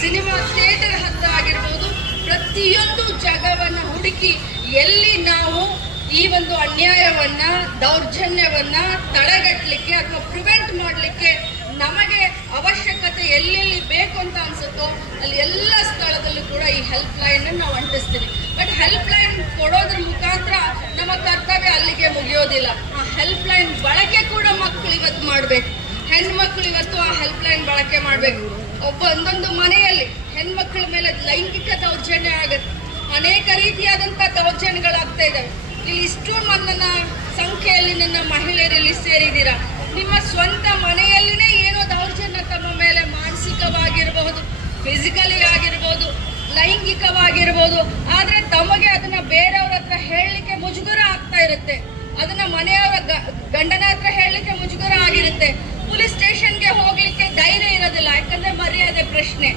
Cinema theatre ಹತ್ರ ಆಗಿರ್ಬೋದು, ಪ್ರತಿಯೊಂದು ಜಾಗವನ್ನು ಹುಡುಕಿ ಎಲ್ಲಿ ನಾವು ಈ ಒಂದು ಅನ್ಯಾಯವನ್ನ, ದೌರ್ಜನ್ಯವನ್ನ ತಡೆಗಟ್ಟಲಿಕ್ಕೆ ಅಥವಾ ಪ್ರಿವೆಂಟ್ ಮಾಡಲಿಕ್ಕೆ ನಮಗೆ ಅವಶ್ಯಕತೆ ಎಲ್ಲೆಲ್ಲಿ ಬೇಕು ಅಂತ ಅನ್ಸುತ್ತೋ ಅಲ್ಲಿ ಎಲ್ಲ ಸ್ಥಳದಲ್ಲೂ ಕೂಡ ಈ ಹೆಲ್ಪ್ ಲೈನ್ ನಾವು ಅಂಟಿಸ್ತೀವಿ. ಬಟ್ ಹೆಲ್ಪ್ ಲೈನ್ ಕೊಡೋದ್ರ ಮುಖಾಂತರ ನಮ್ಮ ಕರ್ತವ್ಯ ಅಲ್ಲಿಗೆ ಮುಗಿಯೋದಿಲ್ಲ. ಆ ಹೆಲ್ಪ್ ಲೈನ್ ಬಳಕೆ ಕೂಡ ಮಕ್ಕಳು ಇವತ್ತು ಮಾಡಬೇಕು. ಹೆಣ್ಮಕ್ಳು ಇವತ್ತು ಆ ಹೆಲ್ಪ್ ಲೈನ್ ಬಳಕೆ ಮಾಡಬೇಕು. ಒಂದೊಂದು ಮನೆಯಲ್ಲಿ ಹೆಣ್ಮಕ್ಳ ಮೇಲೆ ಲೈಂಗಿಕ ದೌರ್ಜನ್ಯ ಆಗುತ್ತೆ, ಅನೇಕ ರೀತಿಯಾದಂತಹ ದೌರ್ಜನ್ಯಗಳಾಗ್ತಾ ಇದ್ದಾವೆ. ಇಲ್ಲಿ ಇಷ್ಟು ನನ್ನ ಸಂಖ್ಯೆಯಲ್ಲಿ ನನ್ನ ಮಹಿಳೆಯರಲ್ಲಿ ಸೇರಿದ್ದೀರಾ. ನಿಮ್ಮ ಸ್ವಂತ ಮನೆಯಲ್ಲಿನೇ ಏನೋ ದೌರ್ಜನ್ಯ ತಮ್ಮ ಮೇಲೆ ಮಾನಸಿಕವಾಗಿರಬಹುದು, ಫಿಸಿಕಲಿ ಆಗಿರ್ಬೋದು, ಲೈಂಗಿಕವಾಗಿರ್ಬೋದು. ಆದ್ರೆ ತಮಗೆ ಅದನ್ನ ಬೇರೆಯವ್ರ ಹತ್ರ ಹೇಳಲಿಕ್ಕೆ ಮುಜುಗರ ಆಗ್ತಾ ಇರುತ್ತೆ. ಅದನ್ನ ಮನೆಯವರ ಗಂಡನ ಹತ್ರ ಹೇಳಲಿಕ್ಕೆ ಮುಜುಗರ ಆಗಿರುತ್ತೆ. ಪೊಲೀಸ್ ಸ್ಟೇಷನ್ಗೆ ಹೋಗ್ಲಿಕ್ಕೆ ಧೈರ್ಯ ಇರೋದಿಲ್ಲ, ಯಾಕಂದ್ರೆ ಮರ್ಯಾದೆ ಪ್ರಶ್ನೆ.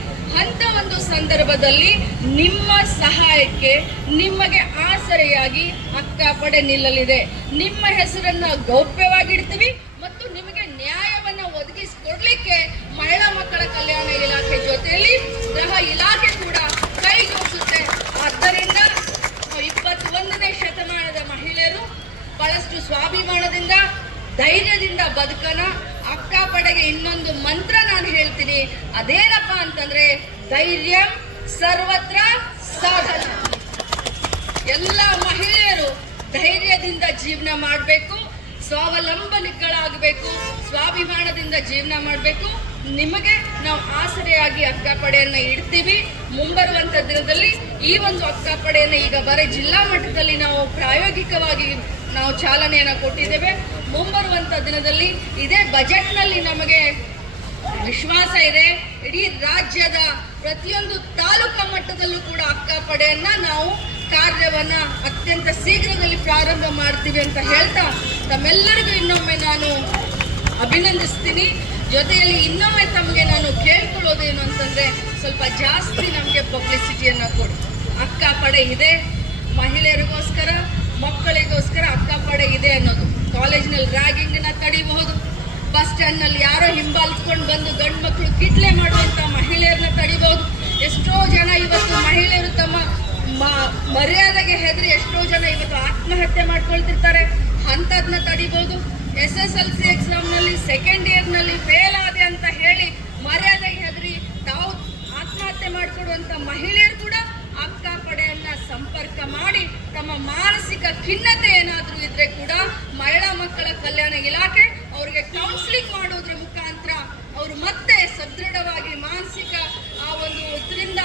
ಅಂತ ಒಂದು ಸಂದರ್ಭದಲ್ಲಿ ನಿಮ್ಮ ಸಹಾಯಕ್ಕೆ ನಿಮಗೆ ಆಸರೆಯಾಗಿ ಅಕ್ಕಪಡೆ ನಿಲ್ಲಲಿದೆ. ನಿಮ್ಮ ಹೆಸರನ್ನ ಗೌಪ್ಯವಾಗಿಡ್ತೀವಿ ಮತ್ತು ನಿಮಗೆ ನ್ಯಾಯವನ್ನ ಒದಗಿಸಿಕೊಡ್ಲಿಕ್ಕೆ ಮಹಿಳಾ ಮಕ್ಕಳ ಕಲ್ಯಾಣ ಇಲಾಖೆ ಜೊತೆಯಲ್ಲಿ ಗೃಹ ಇಲಾಖೆ ಕೂಡ ಕೈಜೋಡಿಸುತ್ತೆ. ಆದ್ದರಿಂದ 21ನೇ ಶತಮಾನದ ಮಹಿಳೆಯರು ಬಹಳಷ್ಟು ಸ್ವಾಭಿಮಾನದಿಂದ, ಧೈರ್ಯದಿಂದ ಬದುಕನ. ಅಕ್ಕಪಡೆಗೆ ಇನ್ನೊಂದು ಮಂತ್ರ ನಾನು ಹೇಳ್ತೀನಿ, ಅದೇನಪ್ಪ ಅಂತಂದ್ರೆ ಧೈರ್ಯ ಸರ್ವತ್ರ ಸಾಧನ. ಎಲ್ಲ ಮಹಿಳೆಯರು ಧೈರ್ಯದಿಂದ ಜೀವನ ಮಾಡಬೇಕು, ಸ್ವಾವಲಂಬನಿಗಳಾಗಬೇಕು, ಸ್ವಾಭಿಮಾನದಿಂದ ಜೀವನ ಮಾಡಬೇಕು. ನಿಮಗೆ ನಾವು ಆಸರೆಯಾಗಿ ಅಕ್ಕಪಡೆಯನ್ನ ಇಡ್ತೀವಿ. ಮುಂಬರುವಂತ ದಿನದಲ್ಲಿ ಈ ಒಂದು ಅಕ್ಕಪಡೆಯನ್ನ ಈಗ ಬರೀ ಜಿಲ್ಲಾ ಮಟ್ಟದಲ್ಲಿ ನಾವು ಪ್ರಾಯೋಗಿಕವಾಗಿ ನಾವು ಚಾಲನೆಯನ್ನ ಕೊಟ್ಟಿದ್ದೇವೆ. ಮುಂಬರುವಂತ ದಿನದಲ್ಲಿ ಇದೇ ಬಜೆಟ್ನಲ್ಲಿ ನಮಗೆ ವಿಶ್ವಾಸ ಇದೆ, ಇಡೀ ರಾಜ್ಯದ ಪ್ರತಿಯೊಂದು ತಾಲೂಕಾ ಮಟ್ಟದಲ್ಲೂ ಕೂಡ ಅಕ್ಕಪಡೆಯನ್ನ ನಾವು ಕಾರ್ಯವನ್ನ ಅತ್ಯಂತ ಶೀಘ್ರದಲ್ಲಿ ಪ್ರಾರಂಭ ಮಾಡ್ತೀವಿ ಅಂತ ಹೇಳ್ತಾ ತಮ್ಮೆಲ್ಲರಿಗೂ ಇನ್ನೊಮ್ಮೆ ನಾನು ಅಭಿನಂದಿಸ್ತೀನಿ. ಜೊತೆಯಲ್ಲಿ ಇನ್ನೊಮ್ಮೆ ತಮಗೆ ನಾನು ಕೇಳ್ಕೊಳ್ಳೋದೇನು ಅಂತಂದ್ರೆ ಸ್ವಲ್ಪ ಜಾಸ್ತಿ ನಮಗೆ ಪಬ್ಲಿಸಿಟಿಯನ್ನ ಕೊಡಿ. ಅಕ್ಕಪಡೆ ಇದೆ, ಮಹಿಳೆಯರಿಗೋಸ್ಕರ, ಮಕ್ಕಳಿಗೋಸ್ಕರ ಅಕ್ಕಪಡೆ ಇದೆ ಅನ್ನೋದು. ಕಾಲೇಜಿನಲ್ಲಿ ರ್ಯಾಗಿಂಗ್ನ ತಡಿಬಹುದು, ಬಸ್ ಸ್ಟ್ಯಾಂಡ್ ನಲ್ಲಿ ಯಾರೋ ಹಿಂಬಾಲಿಸ್ಕೊಂಡು ಬಂದು ಗಂಡು ಮಕ್ಕಳು ಕಿಟ್ಲೆ ಮಾಡುವಂತ ಮಹಿಳೆಯರನ್ನ ತಡಿಬಹುದು. ಎಷ್ಟೋ ಜನ ಇವತ್ತು ಮಹಿಳೆಯರು ತಮ್ಮ ಮರ್ಯಾದೆಗೆ ಹೆದರಿ ಎಷ್ಟೋ ಜನ ಇವತ್ತು ಆತ್ಮಹತ್ಯೆ ಮಾಡ್ಕೊಳ್ತಿರ್ತಾರೆ. ಅಂತದ್ನ ತಡಿಬಹುದು. SSLC ಎಕ್ಸಾಮ್ ನಲ್ಲಿ ಸೆಕೆಂಡ್ ಇಯರ್ ನಲ್ಲಿ ಫೇಲ್ ಆದೆ ಅಂತ ಹೇಳಿ ಮರ್ಯಾದೆಗೆ ಹೆದರಿ ತಾವು ಆತ್ಮಹತ್ಯೆ ಮಾಡಿಕೊಡುವಂತ ಮಹಿಳೆಯರು ಕೂಡ ಅಕ್ಕಪಡೆಯನ್ನ ಸಂಪರ್ಕ ಮಾಡಿ ತಮ್ಮ ಮಾನಸಿಕ ಖಿನ್ನತೆ ಏನಾದ್ರೂ ಇದ್ರೆ ಕೂಡ ಮಹಿಳಾ ಮಕ್ಕಳ ಕಲ್ಯಾಣ ಇಲಾಖೆ ಅವರಿಗೆ ಕೌನ್ಸಿಲಿಂಗ್ ಮಾಡೋದ್ರ ಮುಖಾಂತರ ಅವರು ಮತ್ತೆ ಸದೃಢವಾಗಿ ಮಾನಸಿಕ ಆ ಒಂದು ಇದರಿಂದ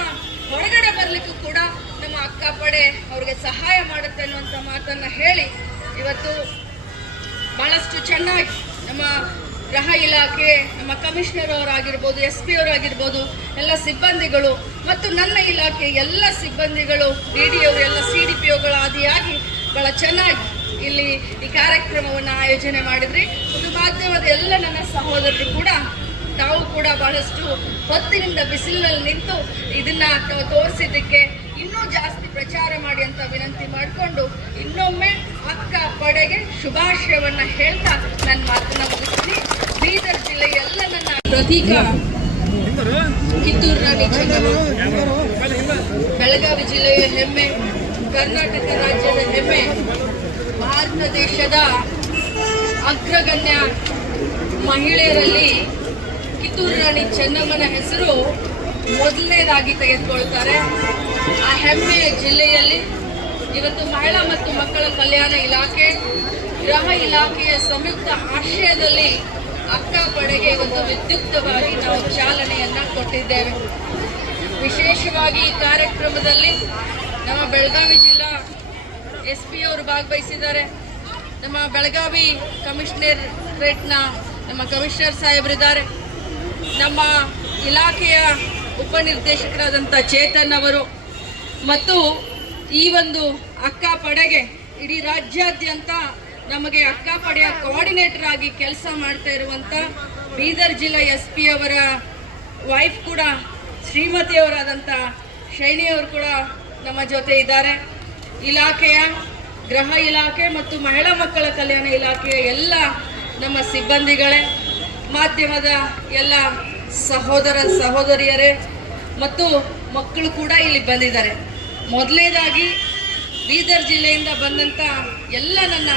ಹೊರಗಡೆ ಬರ್ಲಿಕ್ಕೂ ಕೂಡ ನಮ್ಮ ಅಕ್ಕಪಡೆ ಅವರಿಗೆ ಸಹಾಯ ಮಾಡುತ್ತೆ ಅನ್ನುವಂಥ ಮಾತನ್ನ ಹೇಳಿ ಇವತ್ತು ಬಹಳಷ್ಟು ಚೆನ್ನಾಗಿ ನಮ್ಮ ಗೃಹ ಇಲಾಖೆ, ನಮ್ಮ ಕಮಿಷನರ್ ಅವರಾಗಿರ್ಬೋದು, SP ಅವರಾಗಿರ್ಬೋದು, ಎಲ್ಲ ಸಿಬ್ಬಂದಿಗಳು ಮತ್ತು ನನ್ನ ಇಲಾಖೆ ಎಲ್ಲ ಸಿಬ್ಬಂದಿಗಳು, DD ಅವರು, ಎಲ್ಲ CDP ಗಳು ಆದಿಯಾಗಿ ಬಹಳ ಚೆನ್ನಾಗಿ ಇಲ್ಲಿ ಈ ಕಾರ್ಯಕ್ರಮವನ್ನು ಆಯೋಜನೆ ಮಾಡಿದ್ರಿ. ಒಂದು ಮಾಧ್ಯಮದ ಎಲ್ಲ ನನ್ನ ಸಹೋದರರು ಕೂಡ ತಾವು ಕೂಡ ಬಹಳಷ್ಟು ಹೊತ್ತಿನಿಂದ ಬಿಸಿಲಿನಲ್ಲಿ ನಿಂತು ಇದನ್ನ ತೋರಿಸಿದ್ದಕ್ಕೆ ಇನ್ನೂ ಜಾಸ್ತಿ ಪ್ರಚಾರ ಮಾಡಿ ಅಂತ ವಿನಂತಿ ಮಾಡಿಕೊಂಡು ಇನ್ನೊಮ್ಮೆ ಅಕ್ಕಪಡೆಗೆ ಶುಭಾಶಯವನ್ನ ಹೇಳ್ತಾ ನನ್ನ ಮಾತನ್ನ ಮುಗಿಸ್ತೀನಿ. ಬೀದರ್ ಜಿಲ್ಲೆಯ ಎಲ್ಲ ನನ್ನ ಪ್ರತೀಕ ಕಿತ್ತೂರು ರಾಣಿ ಚೆನ್ನಮ್ಮ, ಬೆಳಗಾವಿ ಜಿಲ್ಲೆಯ ಹೆಮ್ಮೆ, ಕರ್ನಾಟಕ ರಾಜ್ಯದ ಹೆಮ್ಮೆ, ಭಾರತ ದೇಶದ ಅಗ್ರಗಣ್ಯ ಮಹಿಳೆಯರಲ್ಲಿ ಕಿತ್ತೂರು ರಾಣಿ ಚೆನ್ನಮ್ಮನ ಹೆಸರು ಮೊದಲನೇದಾಗಿ ತೆಗೆದುಕೊಳ್ತಾರೆ. ಆ ಹೆಮ್ಮೆಯ ಜಿಲ್ಲೆಯಲ್ಲಿ ಇವತ್ತು ಮಹಿಳಾ ಮತ್ತು ಮಕ್ಕಳ ಕಲ್ಯಾಣ ಇಲಾಖೆ, ಗೃಹ ಇಲಾಖೆಯ ಸಂಯುಕ್ತ ಆಶ್ರಯದಲ್ಲಿ ಅಕ್ಕಪಡೆಗೆ ಒಂದು ವಿದ್ಯುಕ್ತವಾಗಿ ನಾವು ಚಾಲನೆಯನ್ನ ಕೊಟ್ಟಿದ್ದೇವೆ. ವಿಶೇಷವಾಗಿ ಈ ಕಾರ್ಯಕ್ರಮದಲ್ಲಿ ನಮ್ಮ ಬೆಳಗಾವಿ ಜಿಲ್ಲಾ SP ಅವರು ಭಾಗವಹಿಸಿದ್ದಾರೆ. ನಮ್ಮ ಬೆಳಗಾವಿ ಕಮಿಷನರೇಟ್ನ ನಮ್ಮ ಕಮಿಷನರ್ ಸಾಹೇಬರಿದ್ದಾರೆ. ನಮ್ಮ ಇಲಾಖೆಯ ಉಪನಿರ್ದೇಶಕರಾದಂಥ ಚೇತನ್ ಅವರು ಮತ್ತು ಈ ಒಂದು ಅಕ್ಕಪಡೆಗೆ ಇಡೀ ರಾಜ್ಯಾದ್ಯಂತ ನಮಗೆ ಅಕ್ಕಪಡೆಯ ಕೋಆರ್ಡಿನೇಟರ್ ಆಗಿ ಕೆಲಸ ಮಾಡ್ತಾ ಇರುವಂಥ ಬೀದರ್ ಜಿಲ್ಲಾ SP ಅವರ ವೈಫ್ ಕೂಡ ಶ್ರೀಮತಿಯವರಾದಂಥ ಶೈನಿ ಅವರು ಕೂಡ ನಮ್ಮ ಜೊತೆ ಇದ್ದಾರೆ. ಇಲಾಖೆಯ ಗೃಹ ಇಲಾಖೆ ಮತ್ತು ಮಹಿಳಾ ಮಕ್ಕಳ ಕಲ್ಯಾಣ ಇಲಾಖೆಯ ಎಲ್ಲ ನಮ್ಮ ಸಿಬ್ಬಂದಿಗಳೇ, ಮಾಧ್ಯಮದ ಎಲ್ಲ ಸಹೋದರ ಸಹೋದರಿಯರೇ, ಮತ್ತು ಮಕ್ಕಳು ಕೂಡ ಇಲ್ಲಿ ಬಂದಿದ್ದಾರೆ. ಮೊದಲನೇದಾಗಿ ಬೀದರ್ ಜಿಲ್ಲೆಯಿಂದ ಬಂದಂಥ ಎಲ್ಲ ನನ್ನ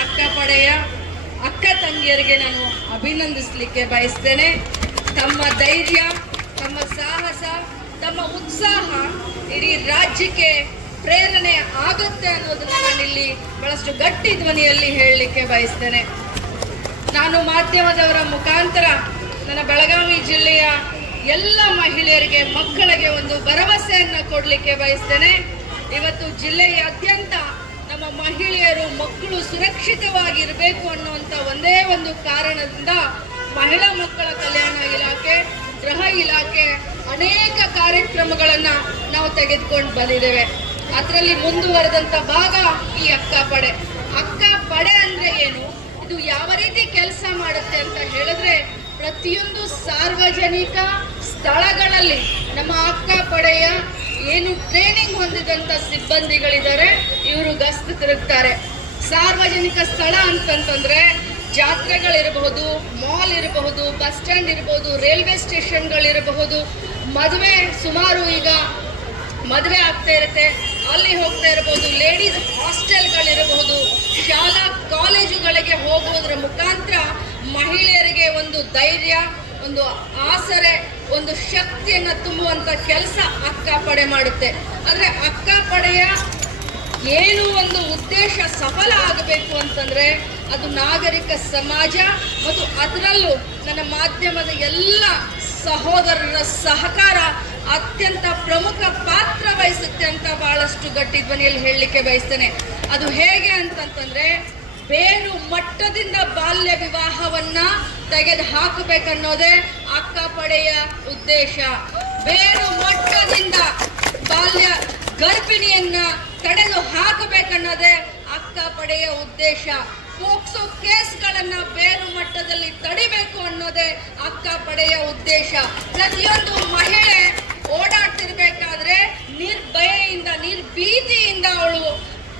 ಅಕ್ಕ ತಂಗಿಯರಿಗೆ ನಾನು ಅಭಿನಂದಿಸಲಿಕ್ಕೆ ಬಯಸ್ತೇನೆ. ತಮ್ಮ ಧೈರ್ಯ, ತಮ್ಮ ಸಾಹಸ, ತಮ್ಮ ಉತ್ಸಾಹ ಇಡೀ ರಾಜ್ಯಕ್ಕೆ ಪ್ರೇರಣೆ ಆಗುತ್ತೆ ಅನ್ನೋದನ್ನ ನಾನಿಲ್ಲಿ ಬಹಳಷ್ಟು ಗಟ್ಟಿ ಧ್ವನಿಯಲ್ಲಿ ಹೇಳಲಿಕ್ಕೆ ಬಯಸ್ತೇನೆ. ನಾನು ಮಾಧ್ಯಮದವರ ಮುಖಾಂತರ ನನ್ನ ಬೆಳಗಾವಿ ಜಿಲ್ಲೆಯ ಎಲ್ಲ ಮಹಿಳೆಯರಿಗೆ, ಮಕ್ಕಳಿಗೆ ಒಂದು ಭರವಸೆಯನ್ನು ಕೊಡಲಿಕ್ಕೆ ಬಯಸ್ತೇನೆ. ಇವತ್ತು ಜಿಲ್ಲೆಯಾದ್ಯಂತ ನಮ್ಮ ಮಹಿಳೆಯರು, ಮಕ್ಕಳು ಸುರಕ್ಷಿತವಾಗಿರಬೇಕು ಅನ್ನುವಂಥ ಒಂದೇ ಒಂದು ಕಾರಣದಿಂದ ಮಹಿಳಾ ಮಕ್ಕಳ ಕಲ್ಯಾಣ ಇಲಾಖೆ, ಗೃಹ ಇಲಾಖೆ ಅನೇಕ ಕಾರ್ಯಕ್ರಮಗಳನ್ನು ನಾವು ತೆಗೆದುಕೊಂಡು ಬಂದಿದ್ದೇವೆ. ಅದರಲ್ಲಿ ಮುಂದುವರೆದಂಥ ಭಾಗ ಈ ಅಕ್ಕ ಪಡೆ ಅಂದ್ರೆ ಏನು, ಇದು ಯಾವ ರೀತಿ ಕೆಲಸ ಮಾಡುತ್ತೆ ಅಂತ ಹೇಳಿದ್ರೆ, ಪ್ರತಿಯೊಂದು ಸಾರ್ವಜನಿಕ ಸ್ಥಳಗಳಲ್ಲಿ ನಮ್ಮ ಅಕ್ಕ ಪಡೆಯ ಏನು ಟ್ರೈನಿಂಗ್ ಹೊಂದಿದಂತ ಸಿಬ್ಬಂದಿಗಳಿದ್ದಾರೆ, ಇವರು ಗಸ್ತು ತಿರುಗ್ತಾರೆ. ಸಾರ್ವಜನಿಕ ಸ್ಥಳ ಅಂತಂತಂದ್ರೆ ಜಾತ್ರೆಗಳಿರಬಹುದು, ಮಾಲ್ ಇರಬಹುದು, ಬಸ್ ಸ್ಟ್ಯಾಂಡ್ ಇರಬಹುದು, ರೈಲ್ವೆ ಸ್ಟೇಷನ್ಗಳಿರಬಹುದು, ಮದುವೆ, ಸುಮಾರು ಈಗ ಮದುವೆ ಆಗ್ತಾ ಇರುತ್ತೆ, ಅಲ್ಲಿ ಹೋಗ್ತಾ ಇರಬಹುದು, ಲೇಡೀಸ್ ಹಾಸ್ಟೆಲ್ಗಳಿರಬಹುದು, ಶಾಲಾ ಕಾಲೇಜುಗಳಿಗೆ ಹೋಗುವುದರ ಮುಖಾಂತರ ಮಹಿಳೆಯರಿಗೆ ಒಂದು ಧೈರ್ಯ, ಒಂದು ಆಸರೆ, ಒಂದು ಶಕ್ತಿಯನ್ನು ತುಂಬುವಂತ ಕೆಲಸ ಅಕ್ಕ ಪಡೆ ಮಾಡುತ್ತೆ. ಆದ್ರೆ ಅಕ್ಕ ಪಡೆಯ ಏನು ಒಂದು ಉದ್ದೇಶ ಸಫಲ ಆಗಬೇಕು ಅಂತಂದ್ರೆ ಅದು ನಾಗರಿಕ ಸಮಾಜ ಮತ್ತು ಅದರಲ್ಲೂ ನನ್ನ ಮಾಧ್ಯಮದ ಎಲ್ಲ ಸಹೋದರರ ಸಹಕಾರ ಅತ್ಯಂತ ಪ್ರಮುಖ ಪಾತ್ರ ವಹಿಸುತ್ತೆ ಅಂತ ಬಹಳಷ್ಟು ಗಟ್ಟಿ ಧ್ವನಿಯಲ್ಲಿ ಹೇಳಲಿಕ್ಕೆ ಬಯಸ್ತೇನೆ. ಅದು ಹೇಗೆ ಅಂತಂತಂದ್ರೆ, ಬೇರು ಮಟ್ಟದಿಂದ ಬಾಲ್ಯ ವಿವಾಹವನ್ನ ತೆಗೆದು ಹಾಕಬೇಕನ್ನೋದೇ ಅಕ್ಕ ಪಡೆಯ ಉದ್ದೇಶ. ಬೇರು ಮಟ್ಟದಿಂದ ಬಾಲ್ಯ ಗರ್ಭಿಣಿಯನ್ನ ತಡೆದು ಹಾಕಬೇಕನ್ನೋದೇ ಅಕ್ಕ ಪಡೆಯ ಉದ್ದೇಶ. ಪೋಕ್ಸೋ ಕೇಸ್ಗಳನ್ನ ಬೇರು ಮಟ್ಟದಲ್ಲಿ ತಡಿಬೇಕು ಅನ್ನೋದೇ ಅಕ್ಕ ಪಡೆಯ ಉದ್ದೇಶ. ಪ್ರತಿಯೊಂದು ಮಹಿಳೆ ಓಡಾಡ್ತಿರ್ಬೇಕಾದ್ರೆ ನಿರ್ಭಯೆಯಿಂದ, ನಿರ್ಭೀತಿಯಿಂದ ಅವಳು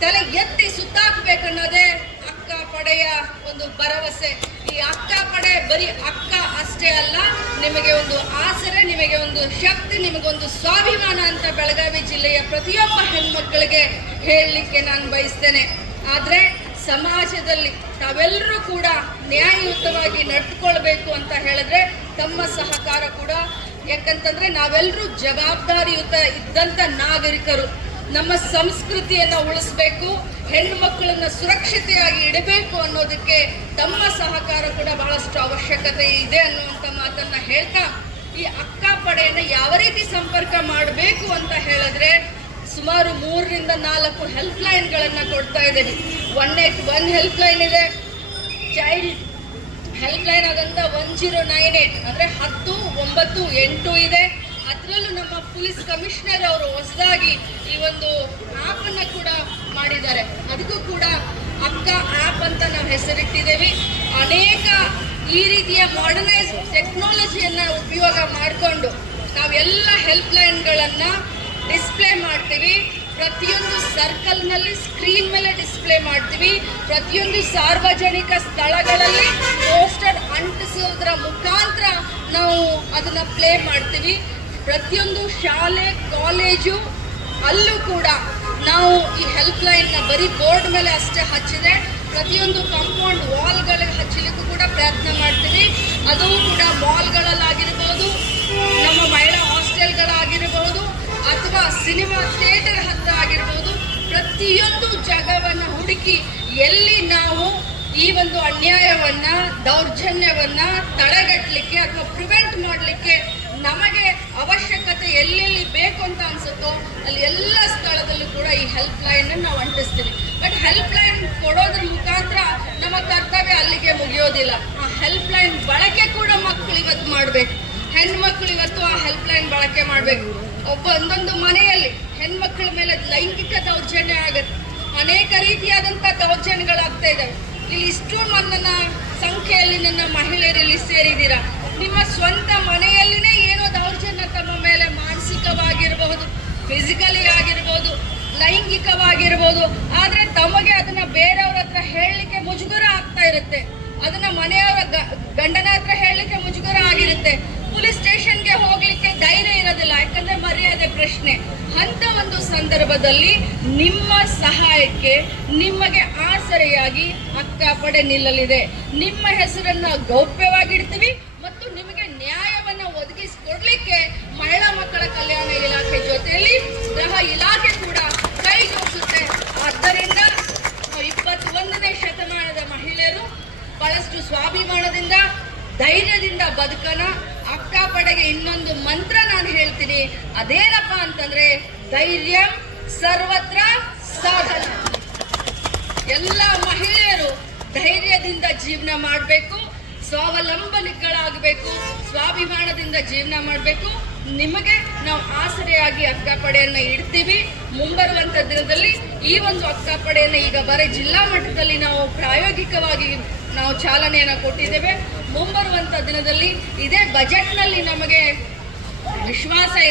ತಲೆ ಎತ್ತಿ ಸುತ್ತಾಕ್ಬೇಕನ್ನೋದೇ ಅಕ್ಕ ಪಡೆಯ ಒಂದು ಭರವಸೆ. ಈ ಅಕ್ಕ ಪಡೆ ಬರೀ ಅಕ್ಕ ಅಷ್ಟೇ ಅಲ್ಲ, ನಿಮಗೆ ಒಂದು ಆಸರೆ, ನಿಮಗೆ ಒಂದು ಶಕ್ತಿ, ನಿಮಗೊಂದು ಸ್ವಾಭಿಮಾನ ಅಂತ ಬೆಳಗಾವಿ ಜಿಲ್ಲೆಯ ಪ್ರತಿಯೊಬ್ಬ ಹೆಣ್ಮಕ್ಕಳಿಗೆ ಹೇಳಲಿಕ್ಕೆ ನಾನು ಬಯಸ್ತೇನೆ. ಆದ್ರೆ ಸಮಾಜದಲ್ಲಿ ತಾವೆಲ್ಲರೂ ಕೂಡ ನ್ಯಾಯಯುತವಾಗಿ ನಡ್ಕೊಳ್ಬೇಕು ಅಂತ ಹೇಳಿದ್ರೆ ತಮ್ಮ ಸಹಕಾರ ಕೂಡ, ಯಾಕಂತಂದ್ರೆ ನಾವೆಲ್ಲರೂ ಜವಾಬ್ದಾರಿಯುತ ಇದ್ದಂತ ನಾಗರಿಕರು. ನಮ್ಮ ಸಂಸ್ಕೃತಿಯನ್ನ ಉಳಿಸ್ಬೇಕು, ಹೆಣ್ಣು ಮಕ್ಕಳನ್ನ ಸುರಕ್ಷತೆಯಾಗಿ ಇಡಬೇಕು ಅನ್ನೋದಕ್ಕೆ ತಮ್ಮ ಸಹಕಾರ ಕೂಡ ಬಹಳಷ್ಟು ಅವಶ್ಯಕತೆ ಇದೆ ಅನ್ನುವಂಥ ಮಾತನ್ನ ಹೇಳ್ತಾ, ಈ ಅಕ್ಕ ಪಡೆಯನ್ನ ಯಾವ ರೀತಿ ಸಂಪರ್ಕ ಮಾಡಬೇಕು ಅಂತ ಹೇಳಿದ್ರೆ, ಸುಮಾರು 3 ರಿಂದ 4 ಹೆಲ್ಪ್ ಲೈನ್ಗಳನ್ನ ಕೊಡ್ತಾ ಇದ್ದೇವೆ. 181 ಹೆಲ್ಪ್ ಲೈನ್ ಇದೆ, ಚೈಲ್ಡ್ ಹೆಲ್ಪ್ ಲೈನ್ ಆದಂತ 1098 ಅಂದ್ರೆ 1098 ಇದೆ. ಅದರಲ್ಲೂ ನಮ್ಮ ಪೊಲೀಸ್ ಕಮಿಷನರ್ ಅವರು ಹೊಸದಾಗಿ ಈ ಒಂದು ಆಪ್ ಅನ್ನ ಕೂಡ ಮಾಡಿದ್ದಾರೆ. ಅದಕ್ಕೂ ಕೂಡ ಅಕ್ಕ ಆಪ್ ಅಂತ ನಾವು ಹೆಸರಿಟ್ಟಿದ್ದೇವೆ. ಅನೇಕ ಈ ರೀತಿಯ ಮಾಡರ್ನೈಸ್ ಟೆಕ್ನಾಲಜಿಯನ್ನ ಉಪಯೋಗ ಮಾಡಿಕೊಂಡು ನಾವೆಲ್ಲ ಹೆಲ್ಪ್ ಲೈನ್ಗಳನ್ನ ಡಿಸ್ಪ್ಲೇ ಮಾಡ್ತೀವಿ. ಪ್ರತಿಯೊಂದು ಸರ್ಕಲ್ ನಲ್ಲಿ ಸ್ಕ್ರೀನ್ ಮೇಲೆ ಡಿಸ್ಪ್ಲೇ ಮಾಡ್ತೀವಿ. ಪ್ರತಿಯೊಂದು ಸಾರ್ವಜನಿಕ ಸ್ಥಳಗಳಲ್ಲಿ ಪೋಸ್ಟರ್ ಅಂಟಿಸೋದ್ರ ಮುಖಾಂತರ ನಾವು ಅದನ್ನ ಪ್ಲೇ ಮಾಡ್ತೀವಿ. ಪ್ರತಿಯೊಂದು ಶಾಲೆ, ಕಾಲೇಜು ಅಲ್ಲೂ ಕೂಡ ನಾವು ಈ ಹೆಲ್ಪ್ ಲೈನ್ ನ ಬರೀ ಬೋರ್ಡ್ ಮೇಲೆ ಅಷ್ಟೇ ಹಚ್ಚಿದೆ, ಪ್ರತಿಯೊಂದು ಕಾಂಪೌಂಡ್ ವಾಲ್ಗಳಿಗೆ ಹಚ್ಚಲಿಕ್ಕೂ ಕೂಡ ಪ್ರಯತ್ನ ಮಾಡ್ತೀವಿ. ಅದು ಕೂಡ ಮಾಲ್ಗಳಲ್ಲಾಗಿರ್ಬೋದು, ನಮ್ಮ ಮಹಿಳಾ ಹಾಸ್ಟೆಲ್ಗಳಾಗಿರಬಹುದು, ಅಥವಾ ಸಿನಿಮಾ ಥಿಯೇಟರ್ ಹತ್ರ ಆಗಿರ್ಬೋದು, ಪ್ರತಿಯೊಂದು ಜಾಗವನ್ನ ಹುಡುಕಿ ಎಲ್ಲಿ ನಾವು ಈ ಒಂದು ಅನ್ಯಾಯವನ್ನ, ದೌರ್ಜನ್ಯವನ್ನ ತಡೆಗಟ್ಟಲಿಕ್ಕೆ ಅಥವಾ ಪ್ರಿವೆಂಟ್ ಮಾಡಲಿಕ್ಕೆ ನಮಗೆ ಅವಶ್ಯಕತೆ ಎಲ್ಲೆಲ್ಲಿ ಬೇಕು ಅಂತ ಅನ್ಸುತ್ತೋ ಅಲ್ಲಿ ಎಲ್ಲ ಸ್ಥಳದಲ್ಲೂ ಕೂಡ ಈ ಹೆಲ್ಪ್ ಲೈನ್ ನಾವು ಅಂಟಿಸ್ತೀವಿ. ಬಟ್ ಹೆಲ್ಪ್ ಲೈನ್ ಕೊಡೋದ್ರ ಮುಖಾಂತರ ನಮ್ಮ ಕರ್ತವ್ಯ ಅಲ್ಲಿಗೆ ಮುಗಿಯೋದಿಲ್ಲ. ಆ ಹೆಲ್ಪ್ ಲೈನ್ ಬಳಕೆ ಕೂಡ ಮಕ್ಕಳು ಇವತ್ತು ಮಾಡಬೇಕು. ಹೆಣ್ಮಕ್ಳು ಇವತ್ತು ಆ ಹೆಲ್ಪ್ ಲೈನ್ ಬಳಕೆ ಮಾಡಬೇಕು. ಒಂದೊಂದು ಮನೆಯಲ್ಲಿ ಹೆಣ್ಮಕ್ಳ ಮೇಲೆ ಲೈಂಗಿಕ ದೌರ್ಜನ್ಯ ಆಗುತ್ತೆ, ಅನೇಕ ರೀತಿಯಾದಂಥ ದೌರ್ಜನ್ಯಗಳಾಗ್ತಾ ಇದ್ದಾವೆ. ಇಲ್ಲಿ ಇಷ್ಟು ನನ್ನ ಸಂಖ್ಯೆಯಲ್ಲಿ ನನ್ನ ಮಹಿಳೆಯರಲ್ಲಿ ಸೇರಿದ್ದೀರಾ. ನಿಮ್ಮ ಸ್ವಂತ ಮನೆಯಲ್ಲಿನೇ ಏನೋ ದೌರ್ಜನ್ಯ ತಮ್ಮ ಮೇಲೆ ಮಾನಸಿಕವಾಗಿರಬಹುದು, ಫಿಸಿಕಲಿ ಆಗಿರ್ಬೋದು, ಲೈಂಗಿಕವಾಗಿರ್ಬೋದು. ಆದ್ರೆ ತಮಗೆ ಅದನ್ನ ಬೇರೆಯವ್ರ ಹತ್ರ ಹೇಳಲಿಕ್ಕೆ ಮುಜುಗರ ಆಗ್ತಾ ಇರುತ್ತೆ. ಅದನ್ನ ಮನೆಯವರ ಗಂಡನ ಹತ್ರ ಹೇಳಲಿಕ್ಕೆ ಮುಜುಗರ ಆಗಿರುತ್ತೆ. ಪೊಲೀಸ್ ಸ್ಟೇಷನ್ಗೆ ಹೋಗ್ಲಿಕ್ಕೆ ಧೈರ್ಯ ಇರೋದಿಲ್ಲ, ಯಾಕಂದ್ರೆ ಮರ್ಯಾದೆ ಸಂದರ್ಭದಲ್ಲಿ ನಿಮ್ಮ ಸಹಾಯಕ್ಕೆ ನಿಮಗೆ ಆಸರೆಯಾಗಿ ಅಕ್ಕಪಡೆ ನಿಲ್ಲಲಿದೆ. ನಿಮ್ಮ ಹೆಸರನ್ನ ಗೌಪ್ಯವಾಗಿಡ್ತೀವಿ ಮತ್ತು ನಿಮಗೆ ನ್ಯಾಯವನ್ನ ಒದಗಿಸಿಕೊಡ್ಲಿಕ್ಕೆ ಮಹಿಳಾ ಮಕ್ಕಳ ಕಲ್ಯಾಣ ಇಲಾಖೆ ಜೊತೆಯಲ್ಲಿ ಗೃಹ ಇಲಾಖೆ ಕೂಡ ಕೈ ಜೋಡಿಸುತ್ತೆ. ಆದ್ದರಿಂದ 21ನೇ ಶತಮಾನದ ಮಹಿಳೆಯರು ಬಹಳಷ್ಟು ಸ್ವಾಭಿಮಾನದಿಂದ ಧೈರ್ಯದಿಂದ ಬದುಕನ. ಅಕ್ಕಪಡೆಗೆ ಇನ್ನೊಂದು ಮಂತ್ರ ನಾನು ಹೇಳ್ತೀನಿ, ಅದೇನಪ್ಪ ಅಂತಂದ್ರೆ ಧೈರ್ಯ ಸರ್ವತ್ರ ಸಾಧನ. ಎಲ್ಲ ಮಹಿಳೆಯರು ಧೈರ್ಯದಿಂದ ಜೀವನ ಮಾಡಬೇಕು, ಸ್ವಾವಲಂಬನಿಗಳಾಗಬೇಕು, ಸ್ವಾಭಿಮಾನದಿಂದ ಜೀವನ ಮಾಡಬೇಕು. ನಿಮಗೆ ನಾವು ಆಸರೆಯಾಗಿ ಅಕ್ಕಪಡೆಯನ್ನ ಇಡ್ತೀವಿ. ಮುಂಬರುವಂತ ದಿನದಲ್ಲಿ ಈ ಒಂದು ಅಕ್ಕಪಡೆಯನ್ನ ಈಗ ಬರೀ ಜಿಲ್ಲಾ ಮಟ್ಟದಲ್ಲಿ ನಾವು ಪ್ರಾಯೋಗಿಕವಾಗಿ ನಾವು ಚಾಲನೆಯನ್ನ ಕೊಟ್ಟಿದ್ದೇವೆ. ಮುಂಬರುವಂತ ದಿನದಲ್ಲಿ ಇದೇ ಬಜೆಟ್ನಲ್ಲಿ ನಮಗೆ ವಿಶ್ವಾಸ